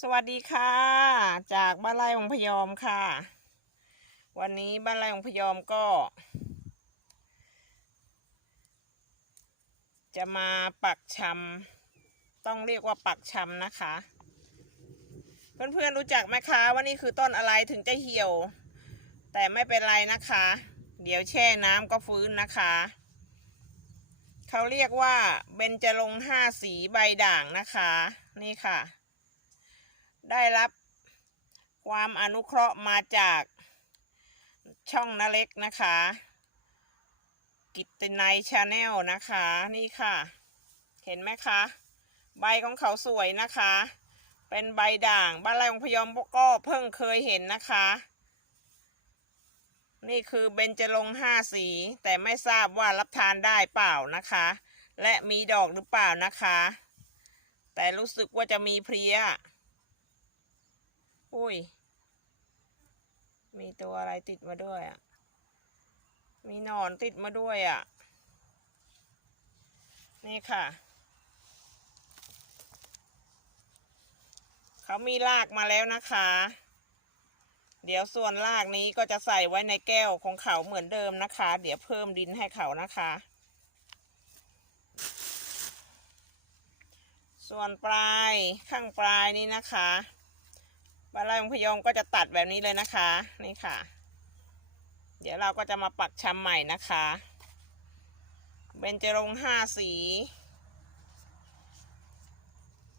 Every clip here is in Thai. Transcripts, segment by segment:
สวัสดีค่ะ จากบ้านไร่องพยอมค่ะ วันนี้บ้านไร่องพยอมก็ จะมาปักชำต้องเรียกว่าปักชำนะคะ เพื่อนๆรู้จักไหมคะว่านี่คือต้นอะไรถึงจะเหี่ยว แต่ไม่เป็นไรนะคะ เดี๋ยวแช่น้ำก็ฟื้นนะคะ เขาเรียกว่าเบญจรงค์ห้าสีใบด่างนะคะ นี่ค่ะ ได้รับความอนุเคราะห์มาจากช่องนาเล็กนะคะ กิตตินัยชาแนลนะคะนี่ค่ะ เห็นไหมคะ ใบของเขาสวยนะคะ เป็นใบด่างบ้านไรของพยอมก็เพิ่งเคยเห็นนะคะ นี่คือเบญจรงค์ห้าสี แต่ไม่ทราบว่ารับทานได้เปล่านะคะ และมีดอกหรือเปล่านะคะ แต่รู้สึกว่าจะมีเพลีย อุ้ย มีตัวอะไรติดมาด้วยอะ มีหนอนติดมาด้วยอะ นี่ค่ะ เขามีรากมาแล้วนะคะ เดี๋ยวส่วนรากนี้ก็จะใส่ไว้ในแก้วของเขาเหมือนเดิมนะคะ เดี๋ยวเพิ่มดินให้เขานะคะส่วนปลายข้างปลายนี้นะคะ บาลายองพยองก็จะตัดแบบนี้เลยนะคะ นี่ค่ะ เดี๋ยวเราก็จะมาปักชำใหม่นะคะเบญจรงห้าสี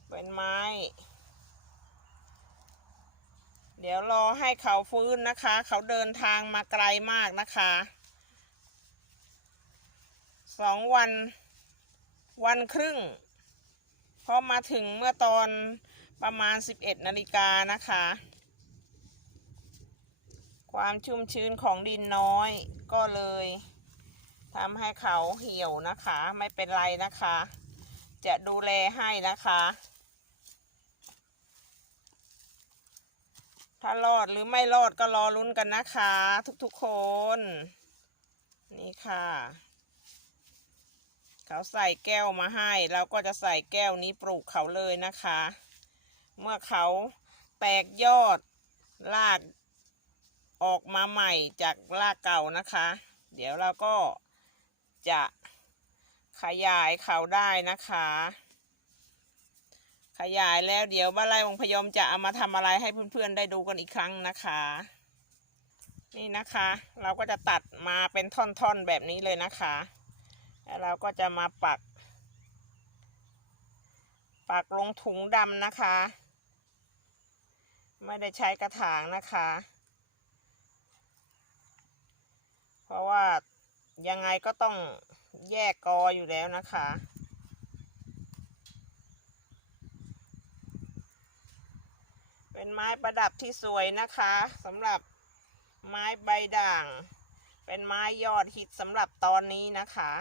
เป็นไม้ เดี๋ยวรอให้เขาฟื้นนะคะ เขาเดินทางมาไกลมากนะคะสองวันวันครึ่งพอมาถึงเมื่อตอน ประมาณ 11 นาฬิกานะคะ ความชุ่มชื้นของดินน้อยก็เลยทำให้เขาเหี่ยวนะคะ ไม่เป็นไรนะคะ จะดูแลให้นะคะ ถ้ารอดหรือไม่รอดก็รอลุ้นกันนะคะ ทุกๆคน นี่ค่ะ เขาใส่แก้วมาให้ เราก็จะใส่แก้วนี้ปลูกเขาเลยนะคะ เมื่อเขาแตกยอดรากออกมาใหม่จากรากเก่านะคะ เดี๋ยวเราก็จะขยายเขาได้นะคะ ขยายแล้วเดี๋ยวบ้านไร่วงพยอมจะเอามาทำอะไรให้เพื่อนๆได้ดูกันอีกครั้งนะคะ นี่นะคะ เราก็จะตัดมาเป็นท่อนๆแบบนี้เลยนะคะ แล้วเราก็จะมาปัก ปักลงถุงดำนะคะ ไม่ได้ใช้กระถางนะคะ เพราะว่ายังไงก็ต้องแยกกออยู่แล้วนะคะเป็นไม้ประดับที่สวยนะคะสำหรับไม้ใบด่าง เป็นไม้ยอดฮิตสำหรับตอนนี้นะคะ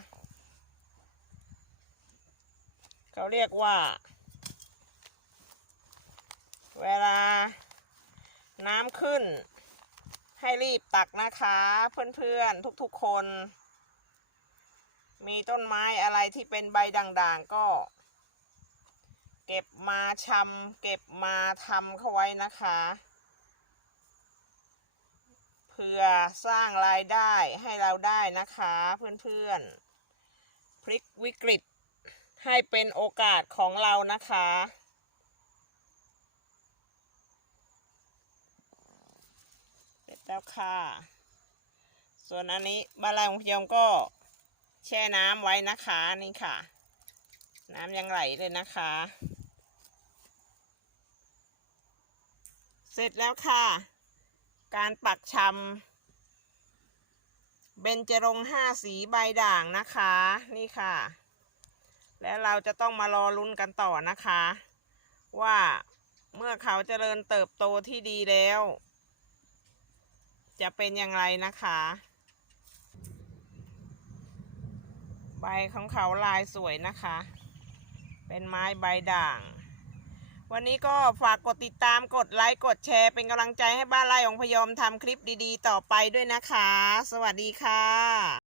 เขาเรียกว่า เวลาน้ำ ขึ้น ให้รีบตักนะคะ เพื่อนๆ ทุกๆคน มีต้นไม้อะไรที่เป็นใบด่างๆ ก็ เก็บมาชำเก็บมาทำเข้าไว้นะคะเพื่อสร้างรายได้ให้เราได้นะคะเพื่อนๆพลิกวิกฤตให้เป็นโอกาสของเรานะคะ เสร็จ แล้วค่ะ ส่วนอันนี้บ้านไร่ของพยมก็แช่น้ำไว้นะคะนี่ค่ะ น้ำยังไหลเลยนะคะ เสร็จแล้วค่ะ การปักชำเบญจรงห้าสีใบด่างนะคะ นี่ค่ะ แล้วเราจะต้องมารอลุ้นกันต่อนะคะ ว่าเมื่อเขาเจริญเติบโตที่ดีแล้ว จะเป็นอย่างไรนะคะ ใบของเขาลายสวยนะคะ เป็นไม้ใบด่าง วันนี้ก็ฝากกดติดตามกดไลค์กดแชร์เป็นกำลังใจให้บ้านไร่องพยอมทำคลิปดีๆ ต่อไปด้วยนะคะ สวัสดีค่ะ